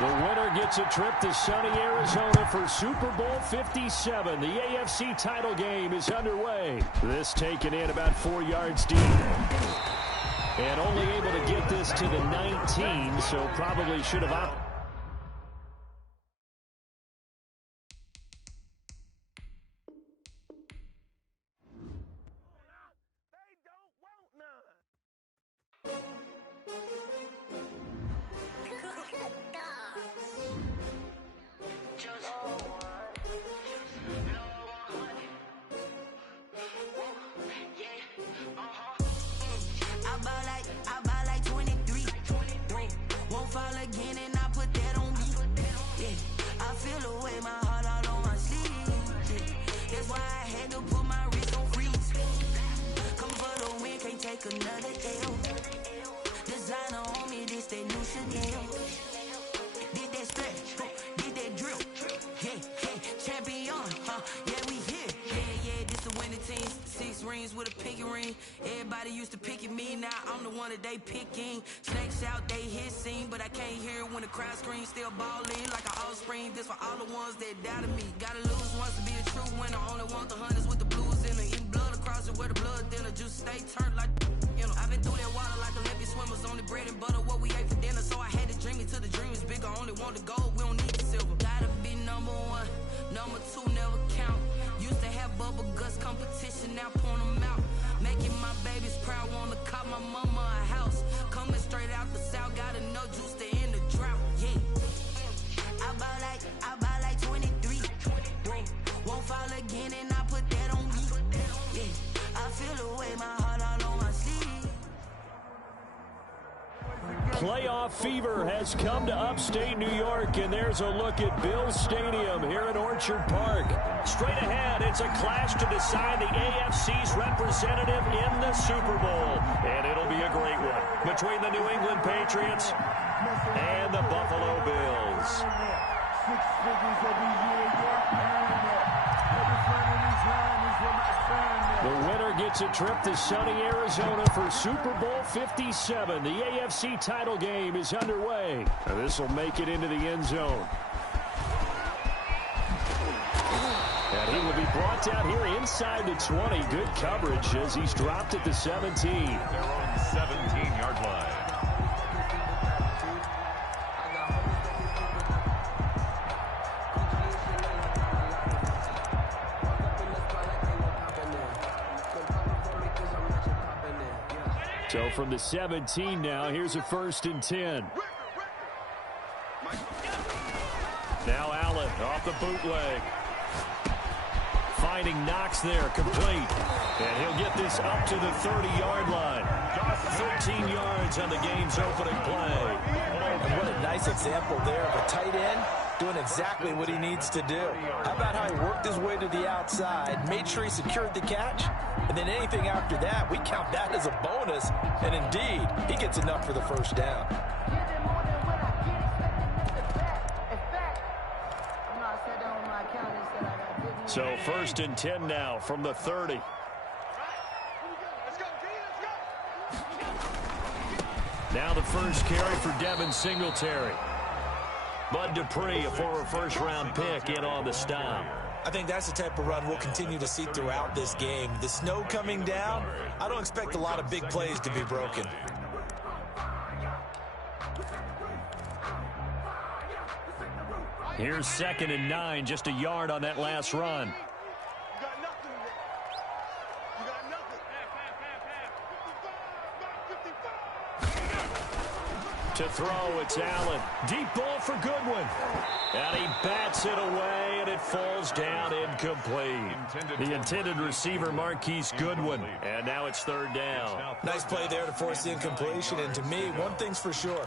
The winner gets a trip to sunny Arizona for Super Bowl 57. The AFC title game is underway. This taken in about 4 yards deep. And only able to get this to the 19, so probably should have opted. With a pinky ring, everybody used to pick at me. Now I'm the one that they picking. Snakes out, they hissing, but I can't hear it when the crowd screams. Still balling like an offspring. This for all the ones that doubted me. Gotta lose once to be a true winner. Only want the hunters with the blues in it. Eating blood across it where the blood dinner. Juice stay turned like you know. I've been through that water like Olympic swimmers. Only bread and butter what we ate for dinner. So I had to dream it till the dream is bigger. Only want the gold, we don't need the silver. Gotta be number one, number two never count. Used to have bubble guts competition, now point them out. Making my babies proud, wanna call my mama a house. Coming straight out the south, got enough juice to end the drought. Yeah, I bought like 23. Won't fall again, and I put that on me. Yeah, I feel the way, my heart all on my sleeve. Playoff fever has come to upstate New York, and there's a look at Bills Stadium here at Orchard Park. Straight ahead, it's a clash to decide the AFC's representative in the Super Bowl, and it'll be a great one between the New England Patriots and the Buffalo Bills. 6 figures every year, the winner gets a trip to sunny Arizona for Super Bowl 57. The AFC title game is underway. This will make it into the end zone. And he will be brought down here inside the 20. Good coverage as he's dropped at the 17. They're on the 17-yard line. So from the 17 now, here's a 1st and 10. Now Allen off the bootleg. Finding Knox there, complete. And he'll get this up to the 30-yard line. 13 yards on the game's opening play. And what a nice example there of a tight end doing exactly what he needs to do. How about how he worked his way to the outside, made sure he secured the catch, and then anything after that, we count that as a bonus. And indeed, he gets enough for the first down. So 1st and 10 now from the 30. Now the first carry for Devin Singletary. Bud Dupree, a former first-round pick, in on the stop. I think that's the type of run we'll continue to see throughout this game. The snow coming down, I don't expect a lot of big plays to be broken. Here's 2nd and 9, just a yard on that last run. To throw, it's Allen. Deep ball for Goodwin. And he bats it away, and it falls down incomplete. The intended receiver, Marquise Goodwin. And now it's 3rd down. Nice play there to force the incompletion. And to me, one thing's for sure.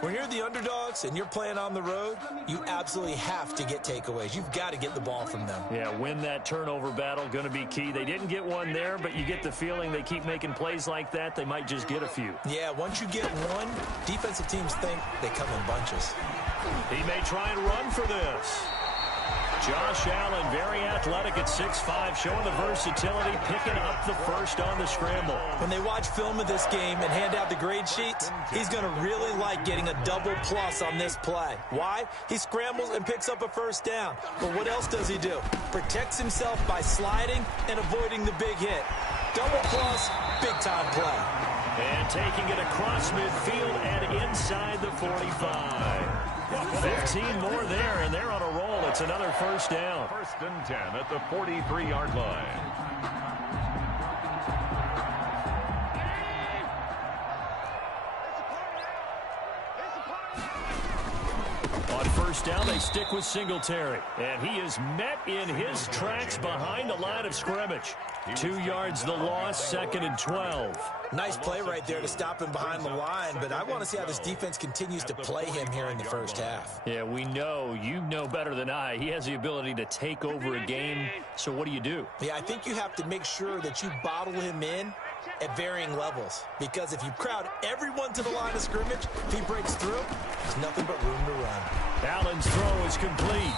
When you're the underdogs and you're playing on the road, you absolutely have to get takeaways. You've got to get the ball from them. Yeah, win that turnover battle, going to be key. They didn't get one there, but you get the feeling they keep making plays like that, they might just get a few. Yeah, once you get one, defensive teams think they come in bunches. He may try and run for this. Josh Allen, very athletic at 6'5", showing the versatility, picking up the first on the scramble. When they watch film of this game and hand out the grade sheets, he's going to really like getting a double plus on this play. Why? He scrambles and picks up a first down. But what else does he do? Protects himself by sliding and avoiding the big hit. Double plus, big-time play. And taking it across midfield and inside the 45. 15 more there, and they're on a roll. It's another first down. 1st and 10 at the 43-yard line. On first down, they stick with Singletary. And he is met in his tracks behind the line of scrimmage. 2 yards the loss, 2nd and 12. Nice play right there to stop him behind the line, but I want to see how this defense continues to play him here in the first half. Yeah, we know, you know better than I, he has the ability to take over a game, so what do? Yeah, I think you have to make sure that you bottle him in at varying levels, because if you crowd everyone to the line of scrimmage, if he breaks through, there's nothing but room to run. Allen's throw is complete.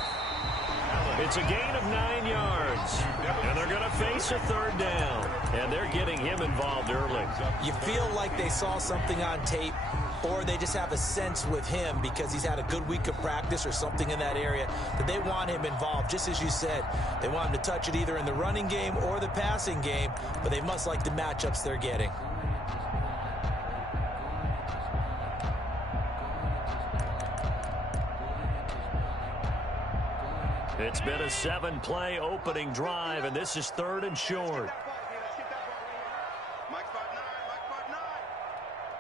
It's a gain of 9 yards, and they're going to face a 3rd down, and they're getting him involved early. You feel like they saw something on tape, or they just have a sense with him because he's had a good week of practice or something in that area that they want him involved. Just as you said, they want him to touch it either in the running game or the passing game, but they must like the matchups they're getting. It's been a 7-play opening drive, and this is 3rd and short.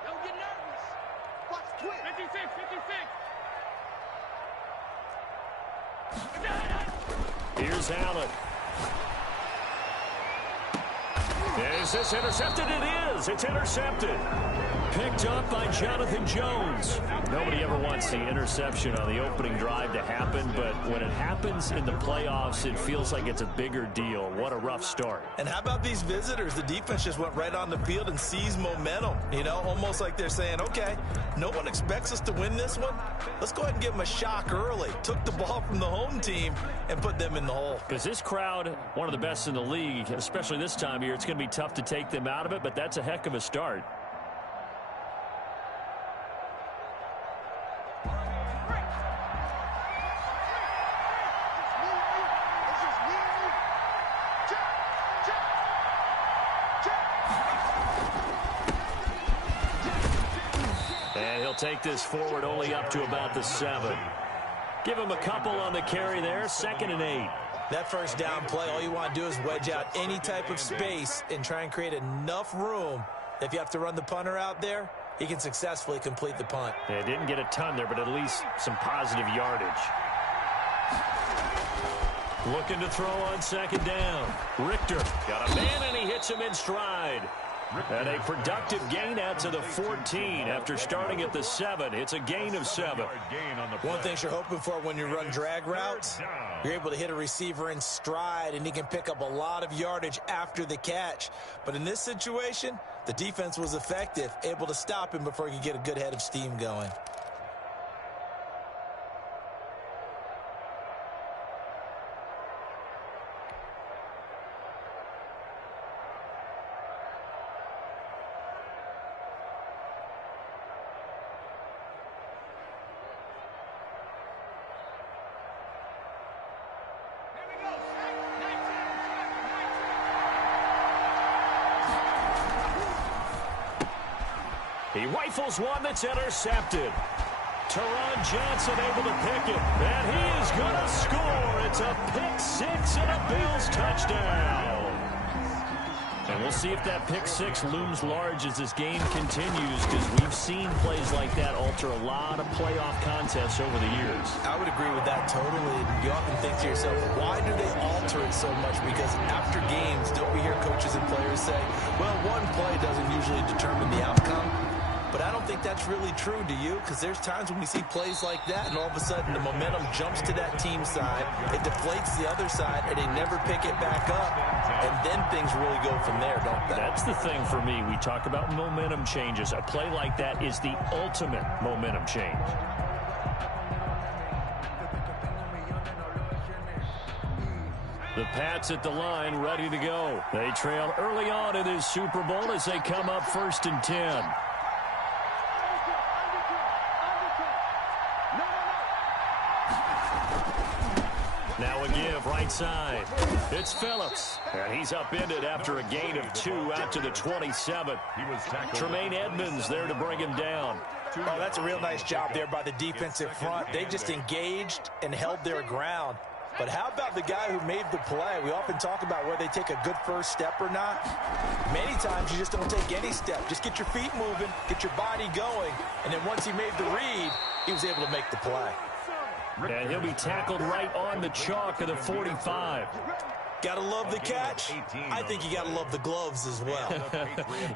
Don't get nervous. Watch quick. 56. Here's Allen. Is this intercepted? It is. It's intercepted. Picked up by Jonathan Jones. Nobody ever wants the interception on the opening drive to happen, but when it happens in the playoffs, it feels like it's a bigger deal. What a rough start. And how about these visitors? The defense just went right on the field and seized momentum. You know, almost like they're saying, okay, no one expects us to win this one. Let's go ahead and give them a shock early. Took the ball from the home team and put them in the hole. Because this crowd, one of the best in the league, especially this time of year, it's going to be tough to take them out of it, but that's a heck of a start. Take this forward only up to about the 7. Give him a couple on the carry there, 2nd and 8. That first down play, all you want to do is wedge out any type of space and try and create enough room. If you have to run the punter out there, he can successfully complete the punt. Yeah, didn't get a ton there, but at least some positive yardage. Looking to throw on 2nd down. Richter got a man, and he hits him in stride. And a productive gain out to the 14 after starting at the 7. It's a gain of 7. One thing you're hoping for when you run drag routes, you're able to hit a receiver in stride, and he can pick up a lot of yardage after the catch. But in this situation, the defense was effective, able to stop him before he could get a good head of steam going. He rifles one that's intercepted. Teron Johnson able to pick it, and he is going to score. It's a pick-6 and a Bills touchdown. And we'll see if that pick-6 looms large as this game continues, because we've seen plays like that alter a lot of playoff contests over the years. I would agree with that totally. You often think to yourself, why do they alter it so much? Because after games, don't we hear coaches and players say, well, one play doesn't usually determine the outcome? But I don't think that's really true, do you? Because there's times when we see plays like that, and all of a sudden the momentum jumps to that team side, it deflates the other side, and they never pick it back up, and then things really go from there, don't they? That's the thing for me. We talk about momentum changes. A play like that is the ultimate momentum change. The Pats at the line, ready to go. They trail early on in this Super Bowl as they come up 1st and 10. Now a give, right side. It's Phillips. And he's upended after a gain of 2 out to the 27. Tremaine Edmonds there to bring him down. Oh, that's a real nice job there by the defensive front. They just engaged and held their ground. But how about the guy who made the play? We often talk about whether they take a good first step or not. Many times you just don't take any step. Just get your feet moving, get your body going, and then once he made the read, he was able to make the play. And he'll be tackled right on the chalk of the 45. Gotta love the catch. I think you gotta love the gloves as well.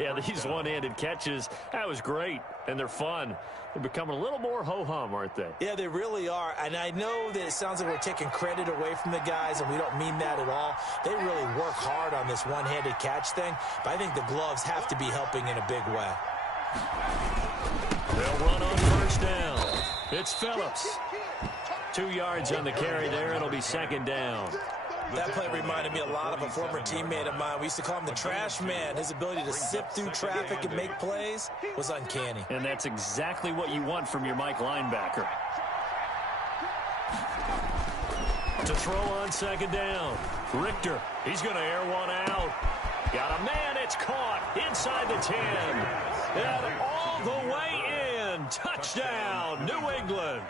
Yeah, these one-handed catches, that was great, and they're fun. They're becoming a little more ho-hum, aren't they? Yeah, they really are. And I know that it sounds like we're taking credit away from the guys, and we don't mean that at all. They really work hard on this one-handed catch thing, but I think the gloves have to be helping in a big way. They'll run on 1st down. It's Phillips. 2 yards on the carry there. It'll be 2nd down. That play reminded me a lot of a former teammate of mine. We used to call him the trash man. His ability to sift through traffic and make plays was uncanny. And that's exactly what you want from your Mike linebacker. To throw on 2nd down. Richter, he's going to air one out. Got a man, it's caught inside the 10. And all the way in. Touchdown, New England.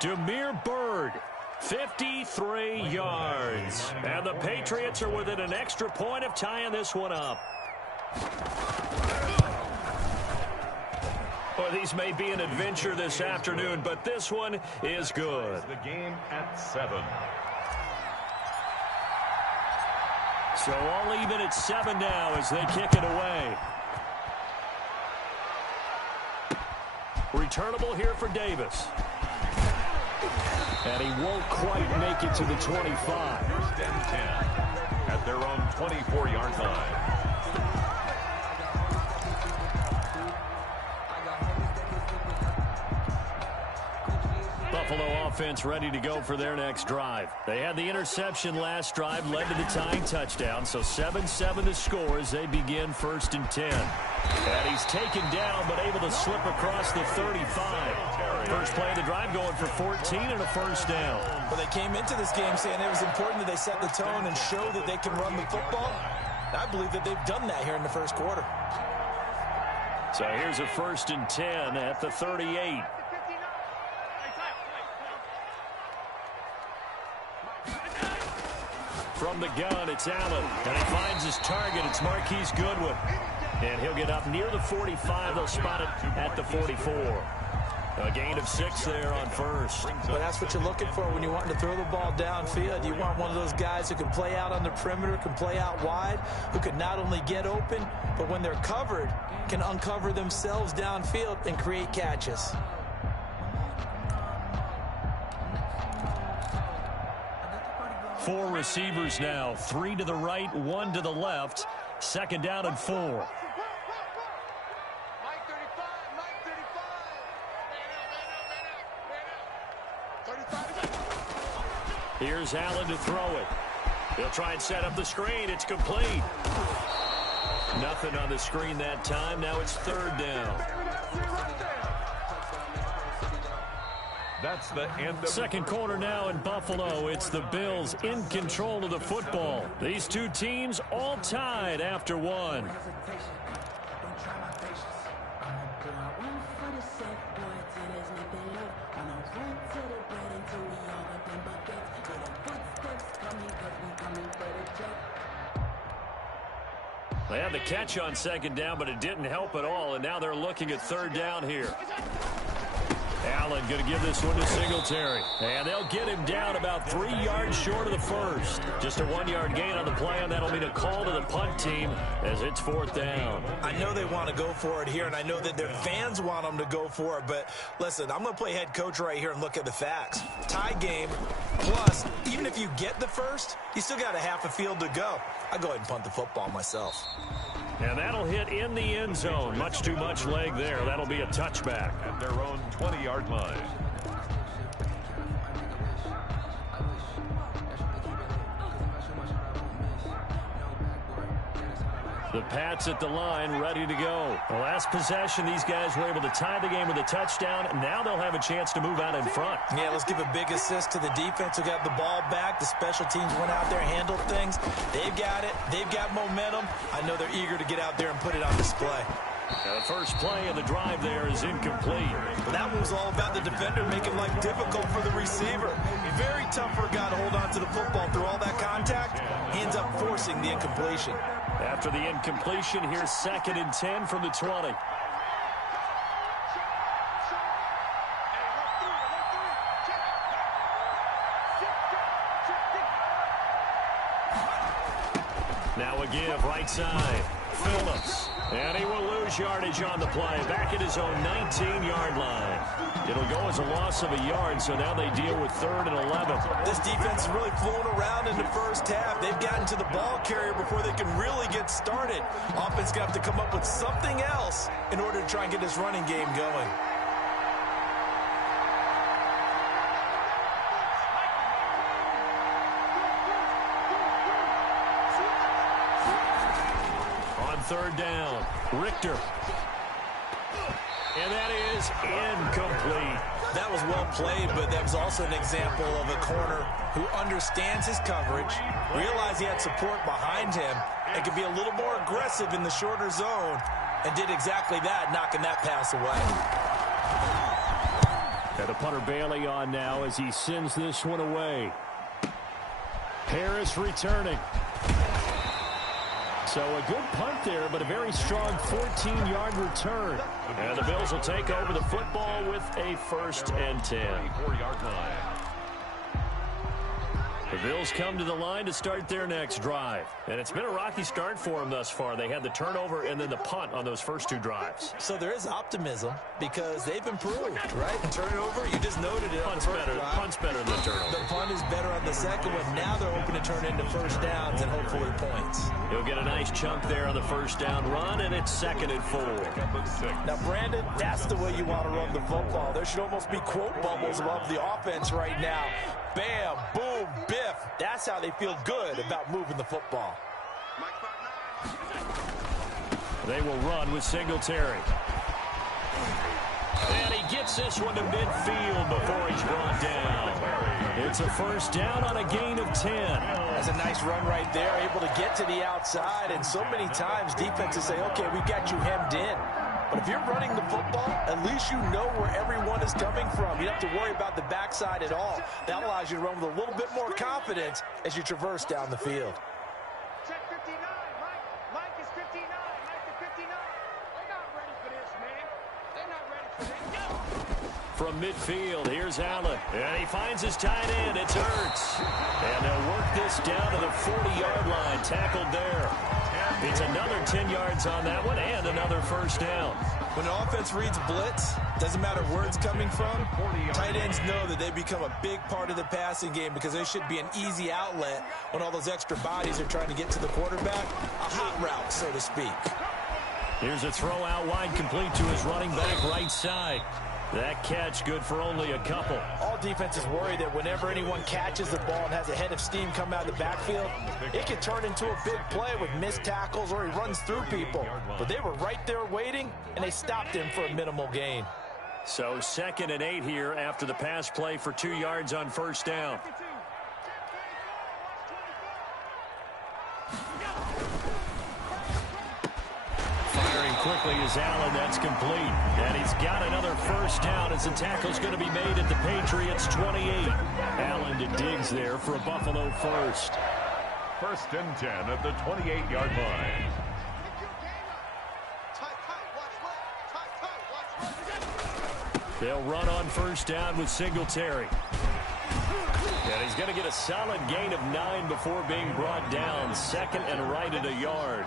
Demir Bird. 53 yards. And the Patriots are within an extra point of tying this one up. Well, these may be an adventure this afternoon, but this one is good. The game at 7. So all even at 7 now as they kick it away. Returnable here for Davis. And he won't quite make it to the 25. 1st and 10 at their own 24-yard line. Buffalo offense ready to go for their next drive. They had the interception last drive, led to the tying touchdown, so 7-7 to score as they begin 1st and 10. And he's taken down, but able to slip across the 35. First play of the drive going for 14 and a 1st down. Well, they came into this game saying it was important that they set the tone and show that they can run the football. I believe that they've done that here in the first quarter. So here's a 1st and 10 at the 38. From the gun, it's Allen. And he finds his target. It's Marquise Goodwin. And he'll get up near the 45. They'll spot it at the 44. A gain of 6 there on 1st. Well, that's what you're looking for when you want to throw the ball downfield. You want one of those guys who can play out on the perimeter, can play out wide, who can not only get open, but when they're covered, can uncover themselves downfield and create catches. Four receivers now. 3 to the right, 1 to the left. 2nd down and 4. Here's Allen to throw it. He'll try and set up the screen. It's complete. Nothing on the screen that time. Now it's 3rd down. That's the end of 2nd quarter now in Buffalo. It's the Bills in control of the football. These two teams all tied after 1. They had the catch on 2nd down, but it didn't help at all, and now they're looking at 3rd down here. Allen going to give this one to Singletary. And they'll get him down about 3 yards short of the 1st. Just a 1-yard gain on the play, and that'll mean a call to the punt team as it's 4th down. I know they want to go for it here, and I know that their fans want them to go for it. But listen, I'm going to play head coach right here and look at the facts. Tie game, plus, even if you get the 1st, you still got a half a field to go. I'll go ahead and punt the football myself. And that'll hit in the end zone. Much too much leg there. That'll be a touchback. at their own 20-yard line. The Pats at the line, ready to go. The last possession, these guys were able to tie the game with a touchdown. Now they'll have a chance to move out in front. Yeah, let's give a big assist to the defense who got the ball back. The special teams went out there and handled things. They've got it. They've got momentum. I know they're eager to get out there and put it on display. Now the first play of the drive there is incomplete. That one was all about the defender making life difficult for the receiver. Very tough for a guy to hold on to the football through all that contact. He ends up forcing the incompletion. After the incompletion, here's 2nd and 10 from the 20. Now a give, right side. Phillips. And he will lose yardage on the play. Back at his own 19-yard line. It'll go as a loss of a yard, so now they deal with 3rd and 11. This defense is really flown around in the first half. They've gotten to the ball carrier before they can really get started. Offense going to have to come up with something else in order to try and get this running game going. On 3rd down, Richter. And that is incomplete. That was well played, but that was also an example of a corner who understands his coverage, realized he had support behind him, and could be a little more aggressive in the shorter zone, and did exactly that, knocking that pass away. And the punter Bailey on now as he sends this one away. Harris returning. So a good punt there, but a very strong 14-yard return. And the Bills will take over the football with a 1st and 10. 4-yard line. The Bills come to the line to start their next drive. And it's been a rocky start for them thus far. They had the turnover and then the punt on those first 2 drives. So there is optimism because they've improved, right? Turnover, you just noted it. Punt's better than the turnover. The punt is better on the second one. Now they're hoping to turn into first downs and hopefully points. He'll get a nice chunk there on the first down run, and it's 2nd and 4. Now, Brandon, that's the way you want to run the football. There should almost be quote bubbles above the offense right now. Bam, boom, biff. That's how they feel good about moving the football. They will run with Singletary. And he gets this one to midfield before he's brought down. It's a first down on a gain of 10. That's a nice run right there, able to get to the outside. And so many times defenses say, okay, we've got you hemmed in. But if you're running the football, at least you know where everyone is coming from. You don't have to worry about the backside at all. That allows you to run with a little bit more confidence as you traverse down the field. Check 59, Mike. Mike is 59. Mike is 59. They're not ready for this, man. They're not ready for this. Go! From midfield, here's Allen. And he finds his tight end. It's Ertz. And they'll work this down to the 40-yard line. Tackled there. It's another 10 yards on that one and another first down. When an offense reads blitz, doesn't matter where it's coming from, tight ends know that they become a big part of the passing game because they should be an easy outlet when all those extra bodies are trying to get to the quarterback. A hot route, so to speak. Here's a throw out wide, complete to his running back right side. That catch good for only a couple. All defenses worry that whenever anyone catches the ball and has a head of steam come out of the backfield, it can turn into a big play with missed tackles or he runs through people. But they were right there waiting, and they stopped him for a minimal gain. So 2nd and 8 here after the pass play for 2 yards on first down. Quickly is Allen, that's complete. And he's got another first down as the tackle's going to be made at the Patriots 28. Allen to Diggs there for a Buffalo first. 1st and 10 at the 28-yard line. They'll run on first down with Singletary. And he's going to get a solid gain of 9 before being brought down. 2nd and right at a yard.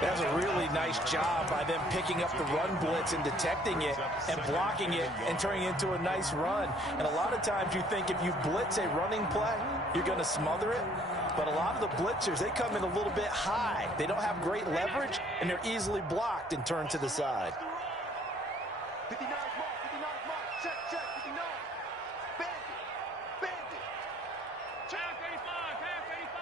That's a really nice job by them picking up the run blitz and detecting it and blocking it and turning it into a nice run. And a lot of times you think if you blitz a running play, you're going to smother it. But a lot of the blitzers, they come in a little bit high. They don't have great leverage, and they're easily blocked and turned to the side. 59 mark, 59 mark. Check, 59. Bandit. Check 85, half 85.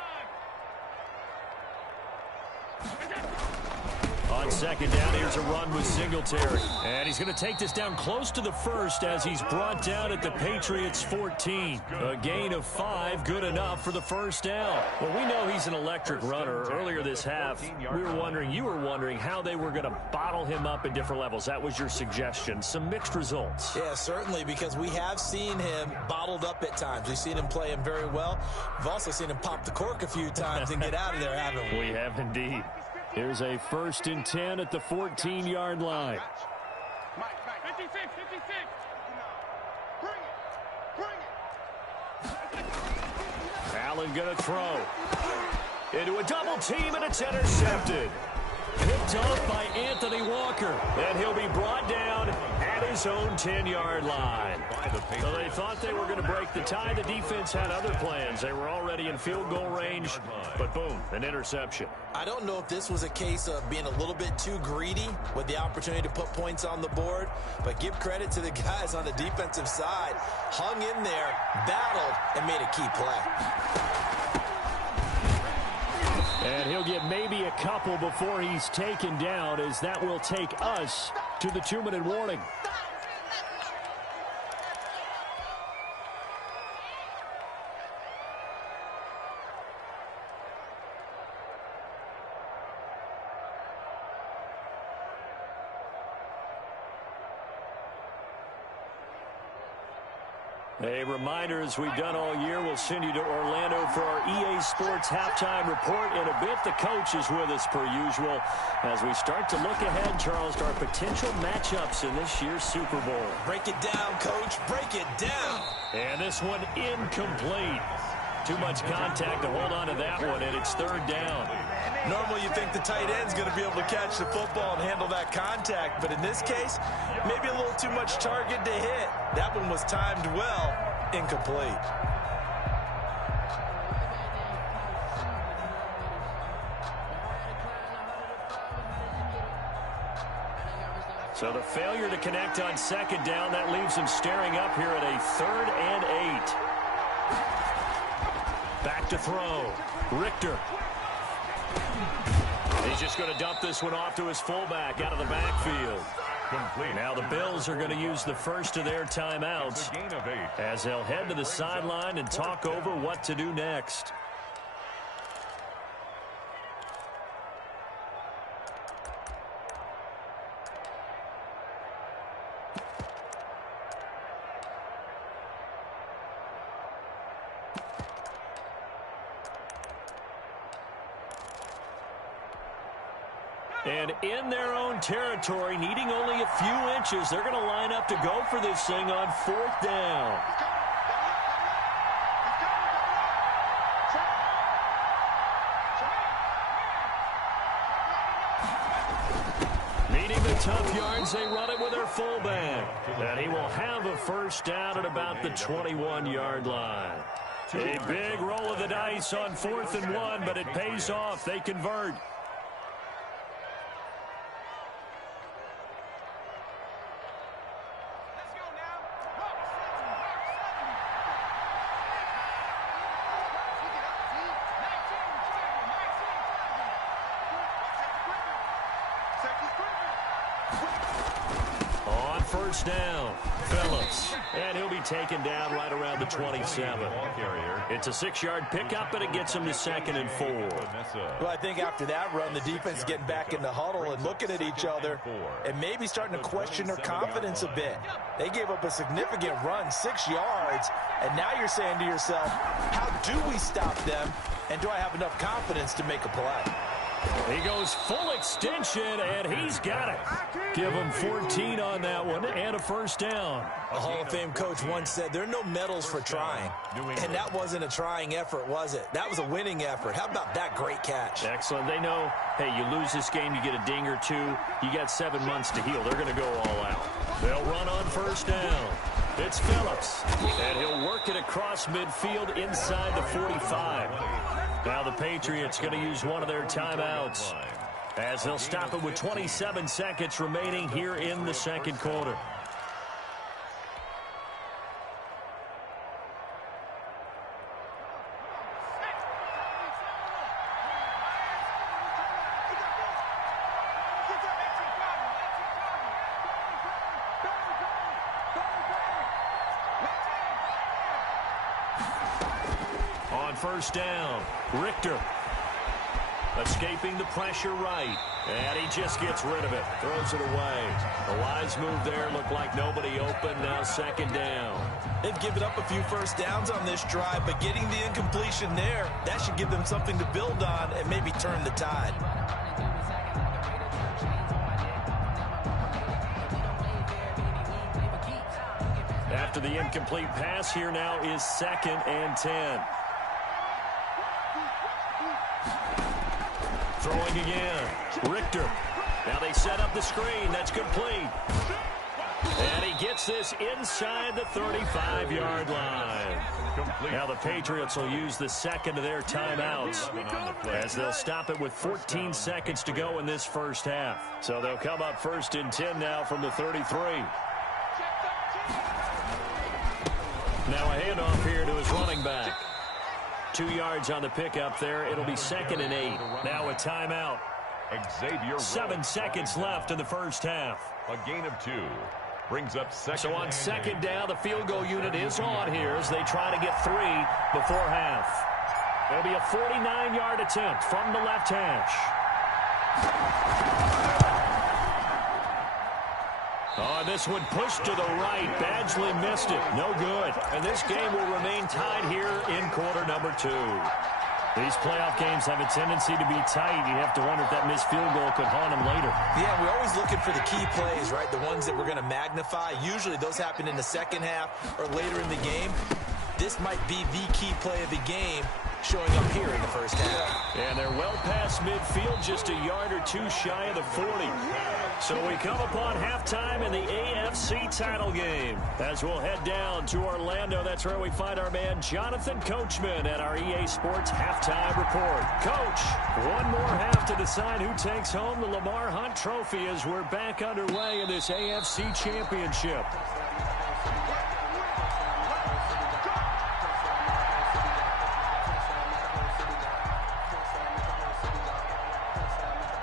On second down, here's a run with Singletary. And he's going to take this down close to the first as he's brought down at the Patriots' 14. A gain of 5, good enough for the first down. Well, we know he's an electric runner. Earlier this half, you were wondering how they were going to bottle him up at different levels. That was your suggestion. Some mixed results. Yeah, certainly, because we have seen him bottled up at times. We've seen him play him very well. We've also seen him pop the cork a few times and get out of there, haven't we? We have indeed. Here's a 1st and 10 at the 14-yard line. 56, 56. Bring it. Allen going to throw. Into a double team, and it's intercepted. Picked off by Anthony Walker. And he'll be brought down at his own 10-yard line. So they thought they were going to break the tie. The defense had other plans. They were already in field goal range. But boom, an interception. I don't know if this was a case of being a little bit too greedy with the opportunity to put points on the board. But give credit to the guys on the defensive side. Hung in there, battled, and made a key play. And he'll get maybe a couple before he's taken down, as that will take us to the 2-minute warning. A reminder, as we've done all year, we'll send you to Orlando for our EA Sports halftime report. In a bit, the coach is with us per usual as we start to look ahead, Charles, to our potential matchups in this year's Super Bowl. Break it down, Coach. Break it down. And this one incomplete. Too much contact to hold on to that one, and it's 3rd down. Normally you think the tight end's going to be able to catch the football and handle that contact, but in this case, maybe a little too much target to hit. That one was timed well, incomplete. So the failure to connect on 2nd down, that leaves him staring up here at a 3rd and 8. Back to throw. Richter. He's just going to dump this one off to his fullback out of the backfield. Complete. Now the Bills are going to use the first of their timeouts as they'll head to the sideline and talk over what to do next. And in their own territory, needing only a few inches, they're going to line up to go for this thing on 4th down. Needing the tough yards, they run it with their fullback. And he will have a 1st down at about the 21-yard line. A big roll of the dice on 4th and 1, but it pays off. They convert. On 1st down, Phillips. And he'll be taken down right around the 27. It's a 6-yard pickup, but it gets him to 2nd and 4. Well, I think after that run, the defense getting back in the huddle and looking at each other and maybe starting to question their confidence a bit. They gave up a significant run, 6 yards, and now you're saying to yourself, how do we stop them, and do I have enough confidence to make a play? He goes full extension, and he's got it. Give him 14 on that one and a 1st down. A Hall of Fame coach once said there are no medals for trying. And that wasn't a trying effort, was it? That was a winning effort. How about that great catch? Excellent. They know, hey, you lose this game, you get a ding or two. You got 7 months to heal. They're going to go all out. They'll run on 1st down. It's Phillips. And he'll work it across midfield inside the 45. Now the Patriots going to use one of their timeouts as they'll stop it with 27 seconds remaining here in the 2nd quarter. on first down, Richter. Escaping the pressure right. And he just gets rid of it. Throws it away. A wise move there. Looked like nobody open. Now second down. They've given up a few first downs on this drive, but getting the incompletion there, that should give them something to build on and maybe turn the tide. After the incomplete pass, here now is 2nd and 10. Throwing again. Richter. Now they set up the screen. That's complete. And he gets this inside the 35-yard line. Now the Patriots will use the second of their timeouts as they'll stop it with 14 seconds to go in this first half. So they'll come up 1st and 10 now from the 33. Now a handoff here to his running back. 2 yards on the pickup there. It'll be 2nd and 8. Now a timeout. 7 seconds left in the first half. A gain of 2. Brings up second. So on second down, the field goal unit is on here as they try to get 3 before half. It'll be a 49-yard attempt from the left hash. Oh, this one pushed to the right. Badgley missed it. No good. And this game will remain tied here in quarter number 2. These playoff games have a tendency to be tight. You have to wonder if that missed field goal could haunt them later. Yeah, we're always looking for the key plays, right? The ones that we're going to magnify. Usually those happen in the second half or later in the game. This might be the key play of the game showing up here in the first half. And they're well past midfield, just a yard or 2 shy of the 40. So we come upon halftime in the AFC title game. As we'll head down to Orlando, that's where we find our man Jonathan Coachman at our EA Sports Halftime Report. Coach, one more half to decide who takes home the Lamar Hunt Trophy as we're back underway in this AFC Championship.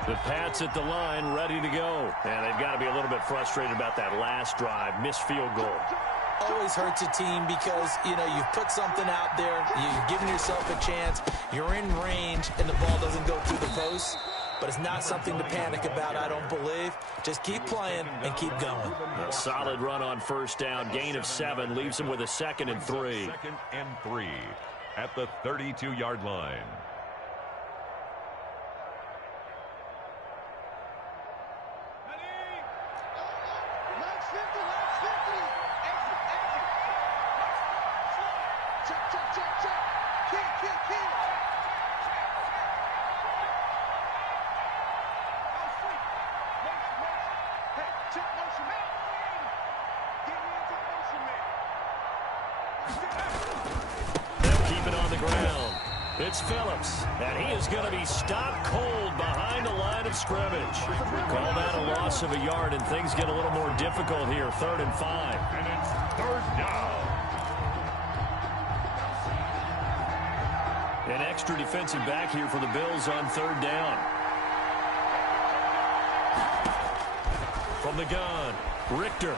The Pats at the line, ready to go. And they've got to be a little bit frustrated about that last drive, missed field goal. Always hurts a team because, you know, you've put something out there, you've given yourself a chance, you're in range, and the ball doesn't go through the post. But it's not something to panic about, I don't believe. Just keep playing and keep going. A solid run on first down, gain of 7, leaves him with a 2nd and 3. 2nd and 3 at the 32-yard line. They'll keep it on the ground. It's Phillips, and he is going to be stopped cold behind the line of scrimmage. Call that a loss of a yard, and things get a little more difficult here. 3rd and 5. And it's 3rd down. An extra defensive back here for the Bills on 3rd down. From the gun, Richter.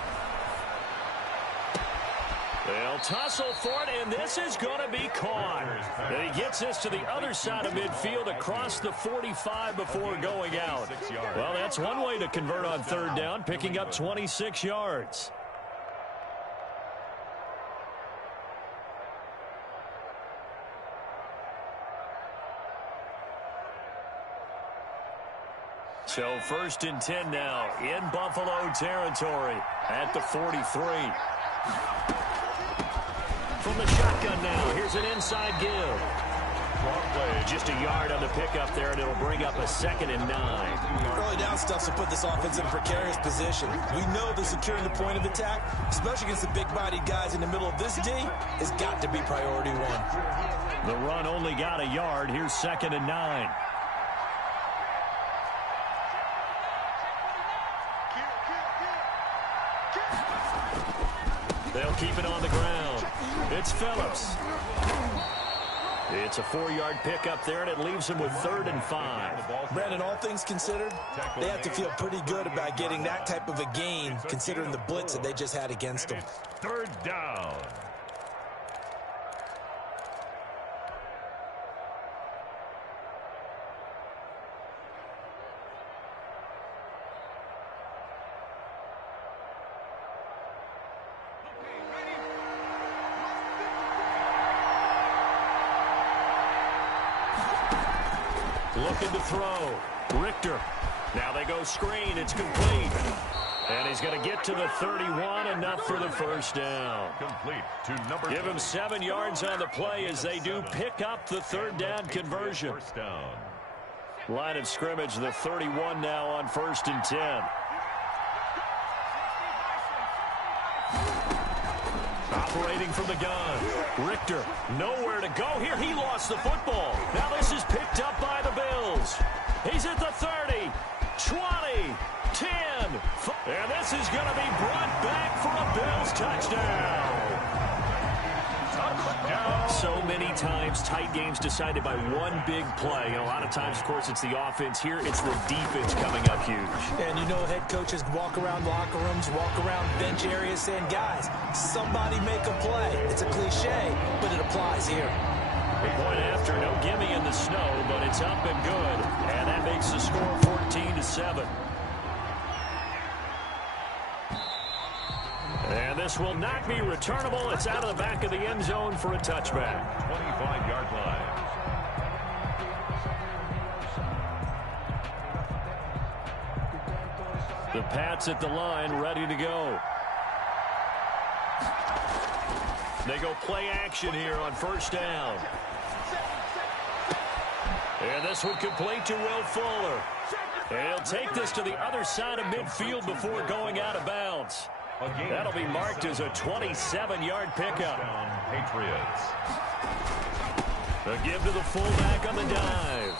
They'll tussle for it, and this is going to be caught. And he gets this to the other side of midfield across the 45 before going out. Well, that's one way to convert on 3rd down, picking up 26 yards. So 1st and 10 now in Buffalo territory at the 43. From the shotgun now, here's an inside give. Just a yard on the pickup there, and it'll bring up a 2nd and 9. Early down stuff to put this offense in a precarious position. We know that securing the point of attack, especially against the big-bodied guys in the middle of this D, has got to be priority 1. The run only got a yard. Here's 2nd and 9. They'll keep it on the ground. It's Phillips. It's a 4-yard pickup there, and it leaves him with 3rd and 5. Brandon, all things considered, they have to feel pretty good about getting that type of a gain, considering the blitz that they just had against them. 3rd down. looking to throw. Richter. Now they go screen. It's complete. And he's going to get to the 31, enough for the first down. Complete to number. Give him 7 yards on the play as they do pick up the third down conversion. First down. Line of scrimmage, the 31 now on 1st and 10. Operating from the gun. Richter, nowhere to go here. He lost the football. Now this is picked up by the Bills. He's at the 30, 20, 10. And this is going to be brought back for a Bills touchdown. So many times, tight games decided by one big play. A lot of times, of course, it's the offense. Here, it's the defense coming up huge. And you know head coaches walk around locker rooms, walk around bench areas saying, guys, somebody make a play. It's a cliche, but it applies here. The point after, no gimme in the snow, but it's up and good. And that makes the score 14-7. And this will not be returnable. It's out of the back of the end zone for a touchback. 25-yard line. The Pats at the line, ready to go. They go play action here on first down. And this one complete to Will Fuller. And he'll take this to the other side of midfield before going out of bounds. That'll be marked as a 27-yard pickup. Patriots. The give to the fullback on the dive.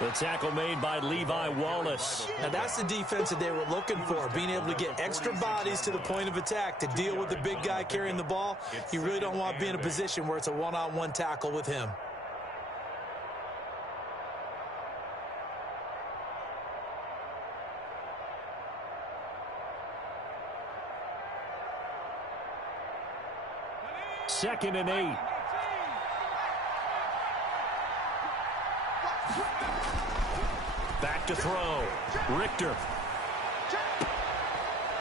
The tackle made by Levi Wallace. Now that's the defense that they were looking for, being able to get extra bodies to the point of attack to deal with the big guy carrying the ball. You really don't want to be in a position where it's a one-on-one tackle with him. Second and 8. Back to throw. Richter.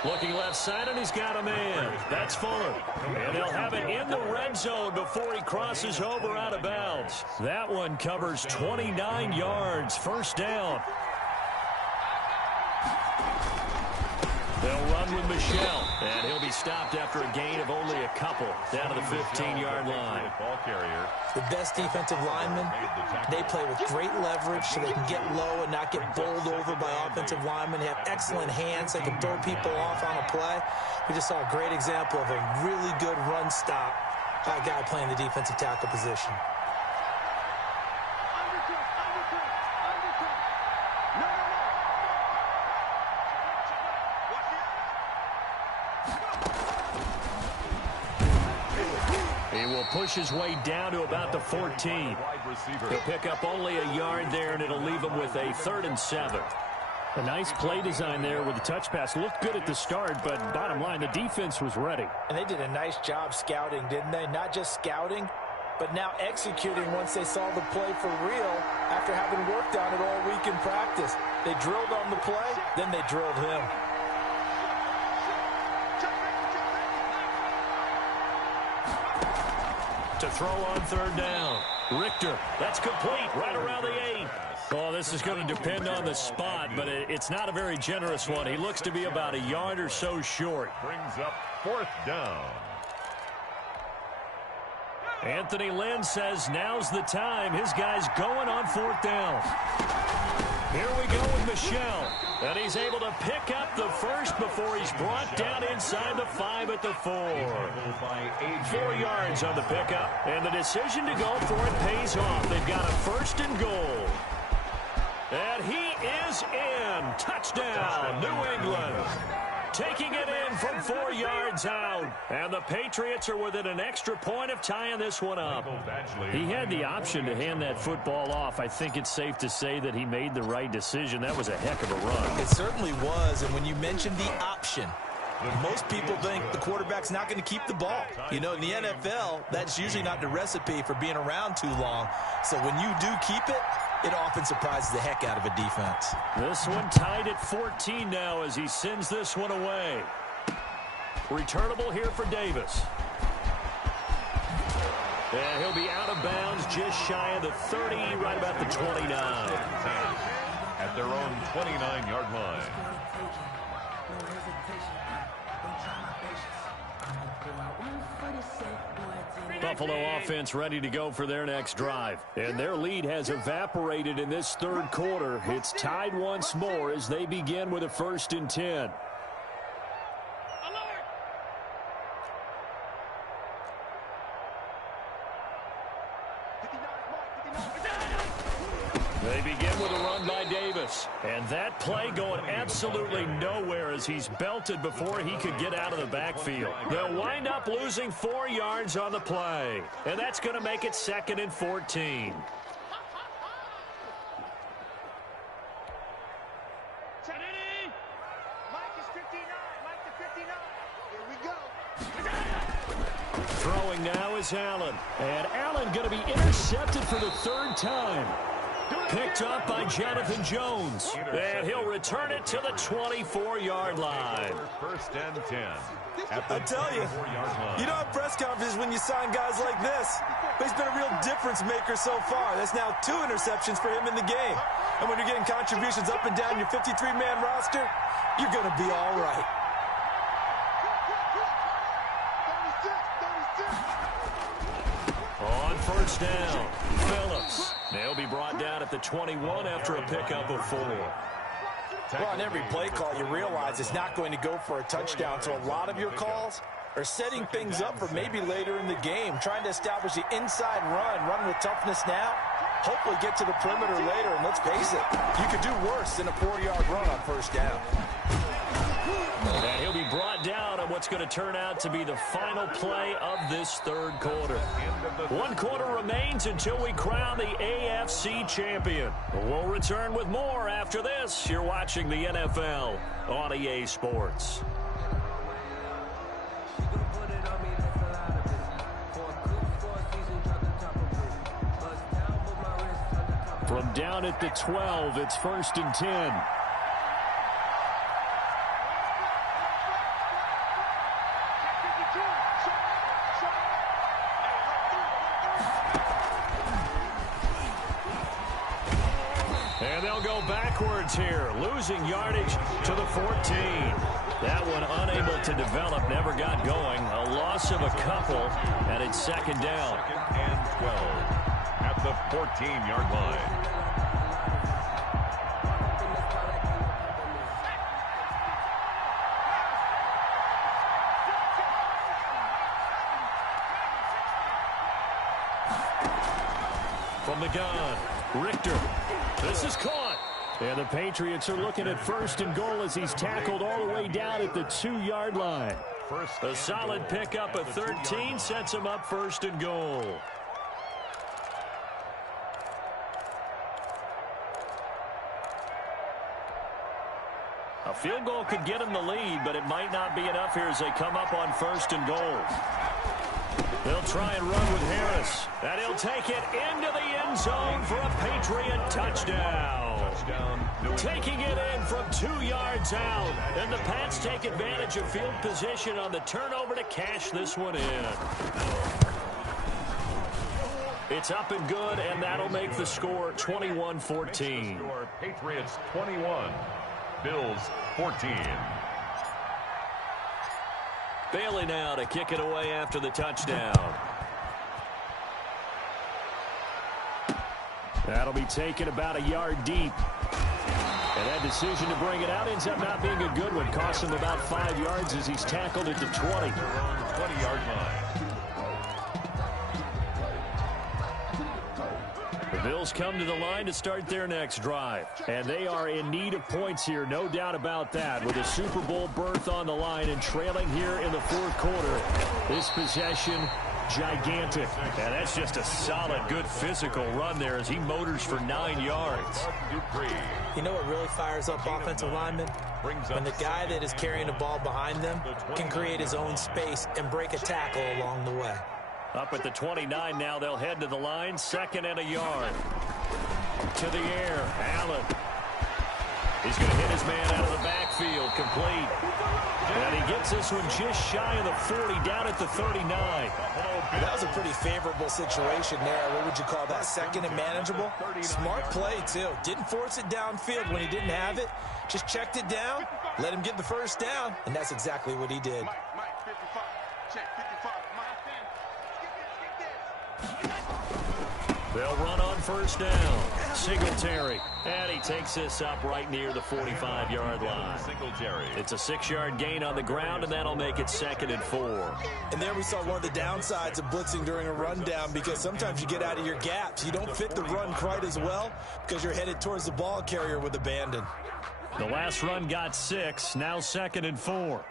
Looking left side, and he's got a man. That's Fuller. And he'll have it in the red zone before he crosses over out of bounds. That one covers 29 yards. First down. They'll run with Michelle, and he'll be stopped after a gain of only a couple down to the 15-yard line. Ball carrier. The best defensive linemen, they play with great leverage so they can get low and not get bowled over by offensive linemen. They have excellent hands. They can throw people off on a play. We just saw a great example of a really good run stop by a guy playing the defensive tackle position. Push his way down to about the 14. He'll pick up only a yard there, and it'll leave him with a 3rd and 7. A nice play design there with the touch pass. Looked good at the start, but bottom line, the defense was ready. And they did a nice job scouting, didn't they? Not just scouting, but now executing once they saw the play for real after having worked on it all week in practice. They drilled on the play, then they drilled him. To throw on 3rd down. Richter, that's complete right around the 8. Oh, this is going to depend on the spot, but it's not a very generous one. He looks to be about a yard or so short. Brings up 4th down. Anthony Lynn says now's the time. His guy's going on 4th down. Here we go with Michelle. And he's able to pick up the first before he's brought down inside the 5 at the 4. 4 yards on the pickup. And the decision to go for it pays off. They've got a 1st and goal. And he is in. Touchdown, New England. Taking it in from 4 yards out. And the Patriots are within an extra point of tying this one up. He had the option to hand that football off. I think it's safe to say that he made the right decision. That was a heck of a run. It certainly was. And when you mentioned the option, most people think the quarterback's not going to keep the ball. You know, in the NFL, that's usually not the recipe for being around too long. So when you do keep it, it often surprises the heck out of a defense. This one tied at 14 now as he sends this one away. Returnable here for Davis. And he'll be out of bounds just shy of the 30, right about the 29. At their own 29-yard line. Buffalo offense ready to go for their next drive. And their lead has evaporated in this third quarter. It's tied once more as they begin with a 1st and 10. They begin with a run by Davis. And that play going absolutely nowhere as he's belted before he could get out of the backfield. They'll wind up losing 4 yards on the play. And that's going to make it 2nd and 14. Throwing now is Allen. And Allen going to be intercepted for the 3rd time. Picked up by Jonathan Jones. And he'll return it to the 24-yard line. 1st and 10. I tell you, you don't have press conferences when you sign guys like this. But he's been a real difference maker so far. That's now 2 interceptions for him in the game. And when you're getting contributions up and down your 53-man roster, you're going to be all right. On 1st down, Phillips. They'll be brought down at the 21 after a pickup of 4. Well, on every play call, you realize it's not going to go for a touchdown, so a lot of your calls are setting things up for maybe later in the game, trying to establish the inside run with toughness now, hopefully get to the perimeter later, and let's face it, you could do worse than a 4-yard run on 1st down. And he'll be brought down on what's going to turn out to be the final play of this 3rd quarter. 1 quarter remains until we crown the AFC champion. We'll return with more after this. You're watching the NFL on EA Sports. From down at the 12, it's 1st and 10. And they'll go backwards here, losing yardage to the 14. That one unable to develop, never got going. A loss of a couple, and it's 2nd down. 2nd and 12 at the 14-yard line. From the gun, Richter. This is caught. And the Patriots are looking at 1st and goal as he's tackled all the way down at the 2-yard line. A solid pickup of 13 sets him up 1st and goal. A field goal could get him the lead, but it might not be enough here as they come up on 1st and goal. They'll try and run with Harris. And he'll take it into the end zone for a Patriot touchdown. Taking it in from 2 yards out. And the Pats take advantage of field position on the turnover to cash this one in. It's up and good, and that'll make the score 21-14. Patriots 21, Bills 14. Bailey now to kick it away after the touchdown. That'll be taken about a yard deep. And that decision to bring it out ends up not being a good one. Costs him about 5 yards as he's tackled at the 20. 20-yard line. The Bills come to the line to start their next drive. And they are in need of points here, no doubt about that. With a Super Bowl berth on the line and trailing here in the 4th quarter. This possession, gigantic. And that's just a solid, good physical run there as he motors for 9 yards. You know what really fires up offensive linemen? When the guy that is carrying the ball behind them can create his own space and break a tackle along the way. Up at the 29 now, they'll head to the line. 2nd and a yard. To the air, Allen. He's going to hit his man out of the backfield. backfield, complete. And he gets this one just shy of the 40, down at the 39. That was a pretty favorable situation there. What would you call that? Second and manageable? Smart play, too. Didn't force it downfield when he didn't have it. Just checked it down, let him get the first down, and that's exactly what he did. Mike, 55. Check, 55. Mike, get this. They'll run on first down. Singletary. And he takes this up right near the 45-yard line. Singletary. It's a 6-yard gain on the ground, and that'll make it 2nd and 4. And there we saw one of the downsides of blitzing during a rundown, because sometimes you get out of your gaps. You don't fit the run quite as well because you're headed towards the ball carrier with abandon. The last run got 6, now 2nd and 4.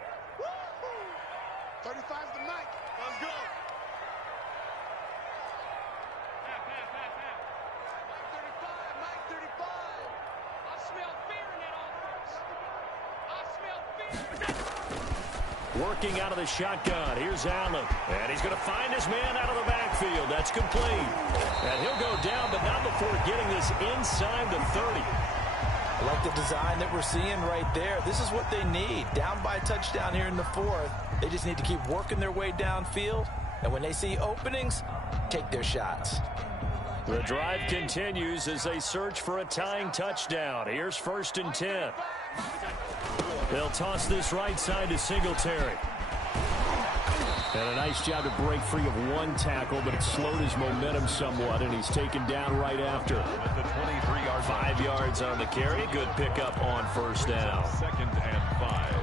35's the Mike. Let's go. Mike 35. I smell fear in that offense. I smell fear. Working out of the shotgun. Here's Allen. And he's going to find his man out of the backfield. That's complete. And he'll go down, but not before getting this inside the 30. I like the design that we're seeing right there. This is what they need. Down by a touchdown here in the 4th. They just need to keep working their way downfield. And when they see openings, take their shots. The drive continues as they search for a tying touchdown. Here's 1st and 10. They'll toss this right side to Singletary. And a nice job to break free of one tackle, but it slowed his momentum somewhat, and he's taken down right after. At the 23-yard 5 yards on the carry. Good pickup on first down. 2nd and 5.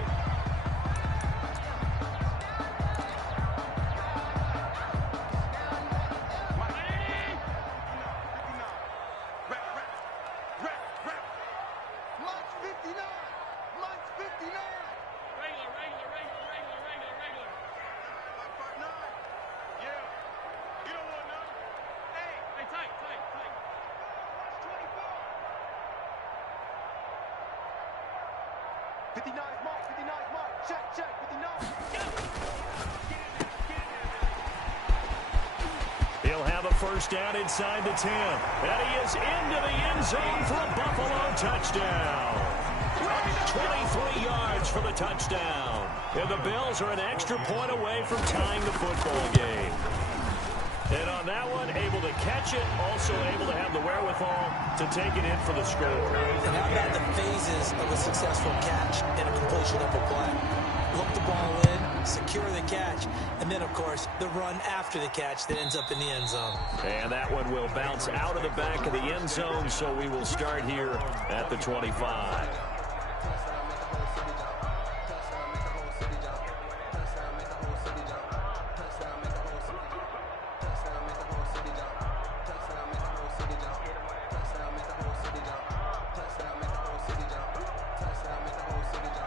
He'll have a first down inside the 10. And he is into the end zone for a Buffalo touchdown. 23 yards for the touchdown. And the Bills are an extra point away from tying the football game. And on that one, able to catch it, also able to have the wherewithal to take it in for the score. And how about the phases of a successful catch and a completion of a play? Look the ball in, secure the catch, and then, of course, the run after the catch that ends up in the end zone. And that one will bounce out of the back of the end zone, so we will start here at the 25.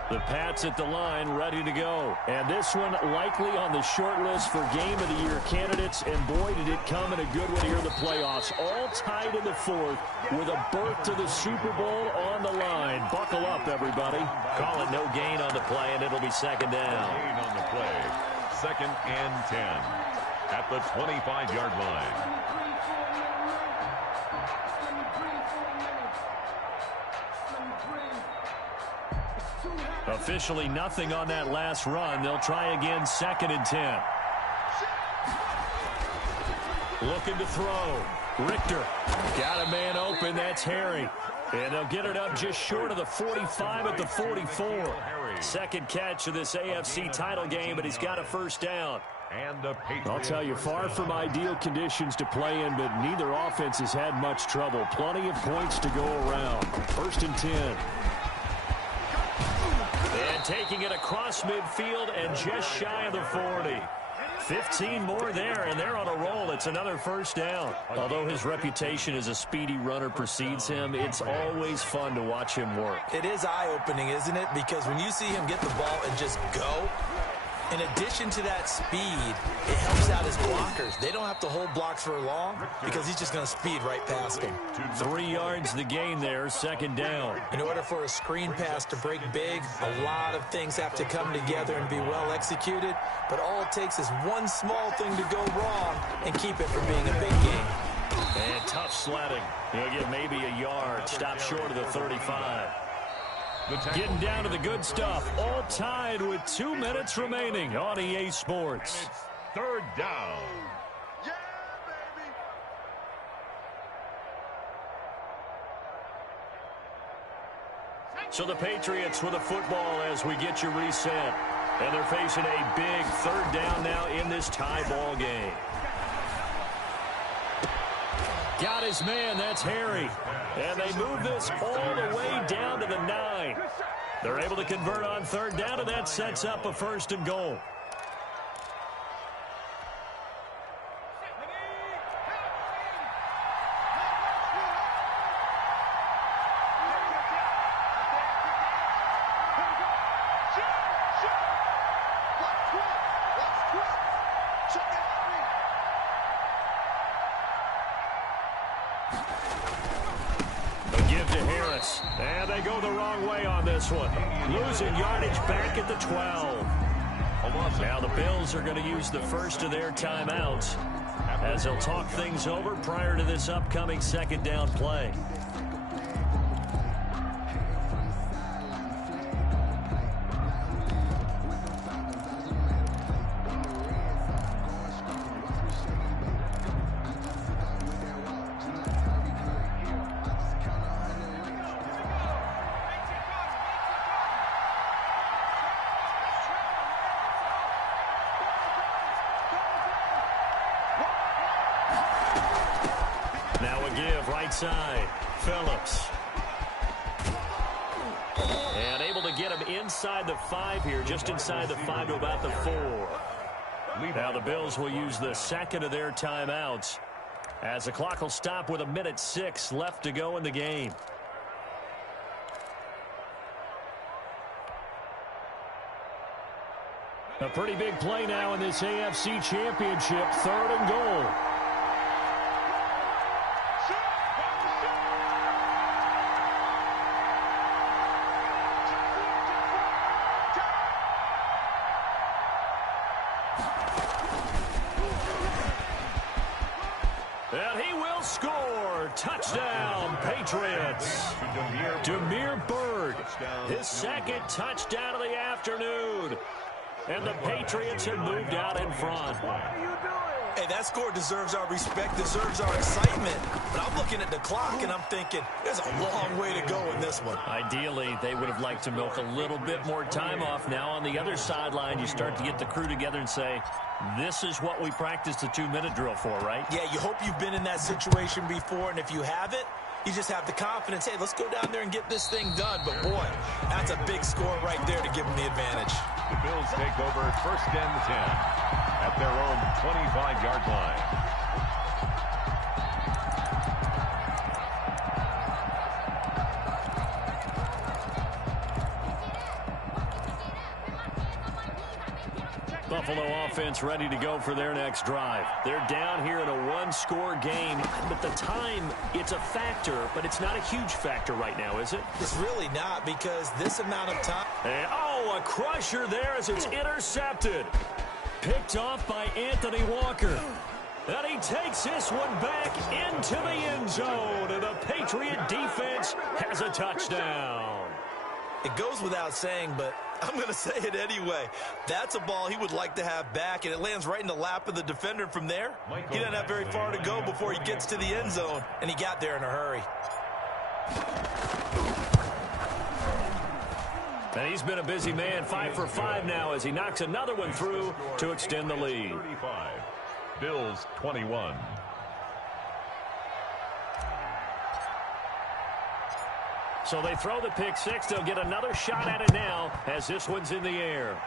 The Pats at the line, ready to go. And this one likely on the short list for Game of the Year candidates. And boy, did it come in a good one here in the playoffs. All tied in the 4th with a berth to the Super Bowl on the line. Buckle up, everybody. Call it no gain on the play, and it'll be 2nd down. Gain on the play. 2nd and 10 at the 25-yard line. Officially nothing on that last run. They'll try again, 2nd and 10. Looking to throw. Richter got a man open. That's Harry. And they'll get it up just short of the 45 at the 44. Second catch of this AFC title game, but he's got a first down. And the I'll tell you, far from ideal conditions to play in, but neither offense has had much trouble. Plenty of points to go around. 1st and 10. And taking it across midfield and just shy of the 40. 15 more there, and they're on a roll. It's another first down. Although his reputation as a speedy runner precedes him, it's always fun to watch him work. It is eye-opening, isn't it? Because when you see him get the ball and just go, in addition to that speed, it helps out his blockers. They don't have to hold blocks for long because he's just going to speed right past them. 3 yards the gain there, 2nd down. In order for a screen pass to break big, a lot of things have to come together and be well executed. But all it takes is one small thing to go wrong and keep it from being a big game. And tough sledding. He'll get maybe a yard. Stop short of the 35. Getting down to the good stuff. All tied with 2 minutes remaining on EA Sports. And it's third down. Yeah, baby. So the Patriots with a football as we get you reset. And they're facing a big third down now in this tie ball game. Got his man, that's Harry. And they move this all the way down to the 9. They're able to convert on third down, and that sets up a 1st and goal. And they go the wrong way on this one. Losing yardage back at the 12. Now the Bills are going to use the first of their timeouts as they'll talk things over prior to this upcoming 2nd down play. Side, Phillips. And able to get him inside the 5 here, just inside the 5 to about the 4. Now the Bills will use the 2nd of their timeouts as the clock will stop with 1:06 left to go in the game. A pretty big play now in this AFC Championship, 3rd and goal. And he will score. Touchdown, Patriots. Demir Bird, his 2nd touchdown of the afternoon. And the Patriots have moved out in front. Hey, that score deserves our respect, deserves our excitement. But I'm looking at the clock, and I'm thinking, there's a long way to go in this one. Ideally, they would have liked to milk a little bit more time off. Now on the other sideline, you start to get the crew together and say, this is what we practiced the 2-minute drill for, right? Yeah, you hope you've been in that situation before, and if you haven't, you just have the confidence, hey, let's go down there and get this thing done. But, boy, that's a big score right there to give them the advantage. The Bills take over 1st and 10 at their own 25-yard line. Buffalo offense ready to go for their next drive. They're down here in a 1-score game, but the time, it's a factor, but it's not a huge factor right now, is it? It's really not, because this amount of time. And, a crusher there as it's intercepted. Picked off by Anthony Walker. And he takes this one back into the end zone, and the Patriot defense has a touchdown. It goes without saying, but I'm going to say it anyway. That's a ball he would like to have back, and it lands right in the lap of the defender from there. He doesn't have very far to go before he gets to the end zone, and he got there in a hurry. And he's been a busy man, 5 for 5 now as he knocks another one through to extend the lead. 35, Bills 21. So they throw the pick 6. They'll get another shot at it now as this one's in the air.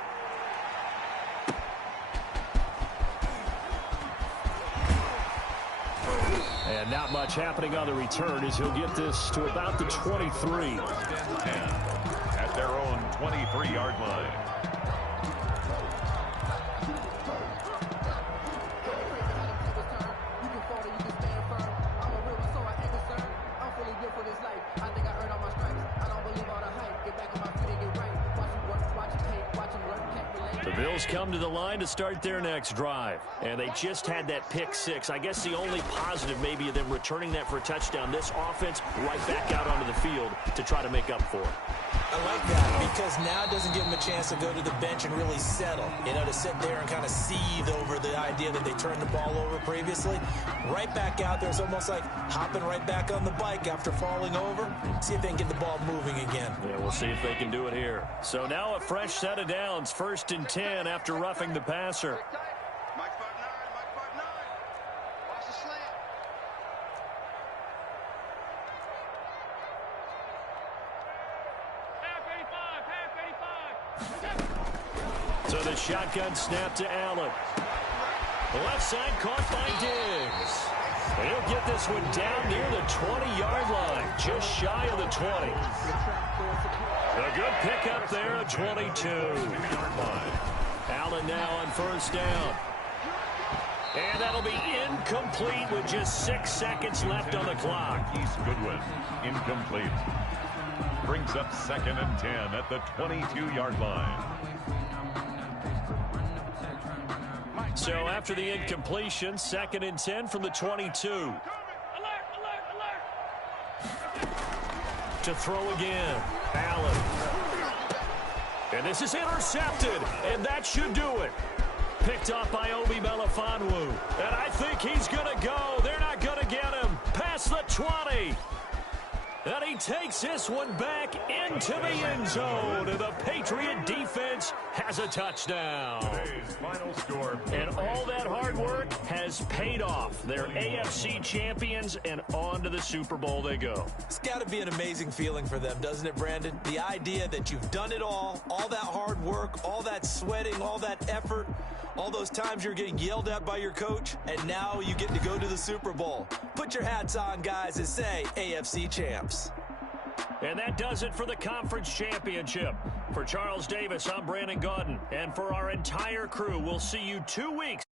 And not much happening on the return as he'll get this to about the 23. At their own 23-yard line. The Bills come to the line to start their next drive. And they just had that pick 6. I guess the only positive maybe of them returning that for a touchdown. This offense right back out onto the field to try to make up for it. I like that because now it doesn't give him a chance to go to the bench and really settle. You know, to sit there and kind of seethe over the idea that they turned the ball over previously. Right back out there. It's almost like hopping right back on the bike after falling over. See if they can get the ball moving again. Yeah, we'll see if they can do it here. So now a fresh set of downs. 1st and 10 after roughing the passer. Mike 5-9, Mike 5-9. Watch the slant. So the shotgun snap to Allen. The left side caught by Diggs. And he'll get this one down near the 20-yard line, just shy of the 20. A good pickup there at 22-yard line. Allen now on 1st down. And that'll be incomplete with just 6 seconds left on the clock. East Goodwin, incomplete. Brings up 2nd and 10 at the 22-yard line. So after the incompletion, 2nd and 10 from the 22. Alert, To throw again, Allen. And this is intercepted, and that should do it. Picked off by Obi Melifonwu. And I think he's going to go. They're not going to get him. Past the 20. And he takes this one back into the end zone. And the Patriot defense has a touchdown. Today's final score. And all that hard work has paid off. They're AFC champions, and on to the Super Bowl they go. It's got to be an amazing feeling for them, doesn't it, Brandon? The idea that you've done it all that hard work, all that sweating, all that effort, all those times you're getting yelled at by your coach, and now you get to go to the Super Bowl. Put your hats on, guys, and say AFC champs. And that does it for the conference championship. For Charles Davis, I'm Brandon Gaudin. And for our entire crew, we'll see you 2 weeks.